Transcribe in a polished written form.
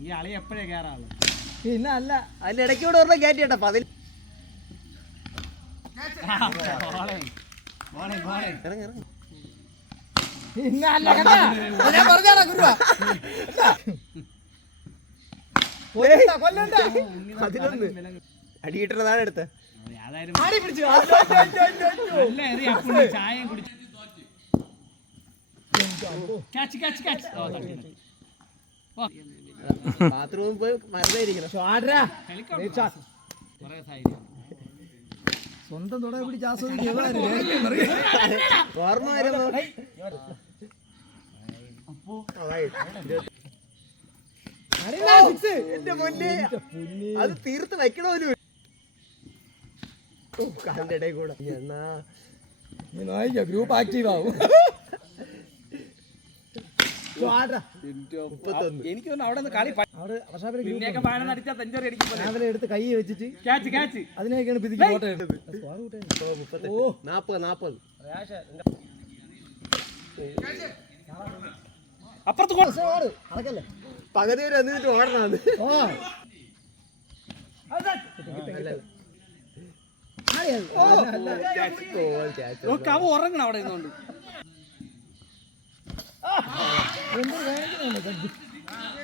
ഈ അളി എപ്പോഴേ കേറാളു പിന്നെ അല്ല അതിന്റെ ഇടയ്ക്ക് കൂടെ ഒരെണ്ണം കയറ്റി കേട്ടോ. അതിൽ പിന്നെ അല്ല കേട്ടാ ഞാൻ പറഞ്ഞാടാ ഗുരുവാ കൊല്ലണ്ട അതിലൊന്ന് അടിയിട്ടതാണ് എടുത്ത് ആടി പിടിച്ചു ചായം കുടിച്ചു ബാത്റൂമിൽ പോയി മരുന്നായിരിക്കണം. സ്വന്തം തുടങ്ങി പിടിച്ച് ആസ്വദിക്കുക ഓർമ്മ വരുമ്പോ എന്റെ പൊന്നെ അത് തീർത്ത് വെക്കണോലും കാലിന്റെ ഇടയിൽ കൂടെ എന്നാ ഗ്രൂപ്പ് ആക്റ്റീവ് ആവും. എനിക്ക് അവിടെ കളി രാവിലെ എടുത്ത് കൈ വെച്ചിട്ട് അതിനെയൊക്കെയാണ് പിതിക്ക് ഫോട്ടോ എടുത്തത്. 40 അപ്പുറത്ത് അടക്കല്ലേ പകുതി വരെ എന്നിട്ട് ഓടണം. അവ ഉറങ്ങണം അവിടെ നിന്നുകൊണ്ട്. എന്തൊരു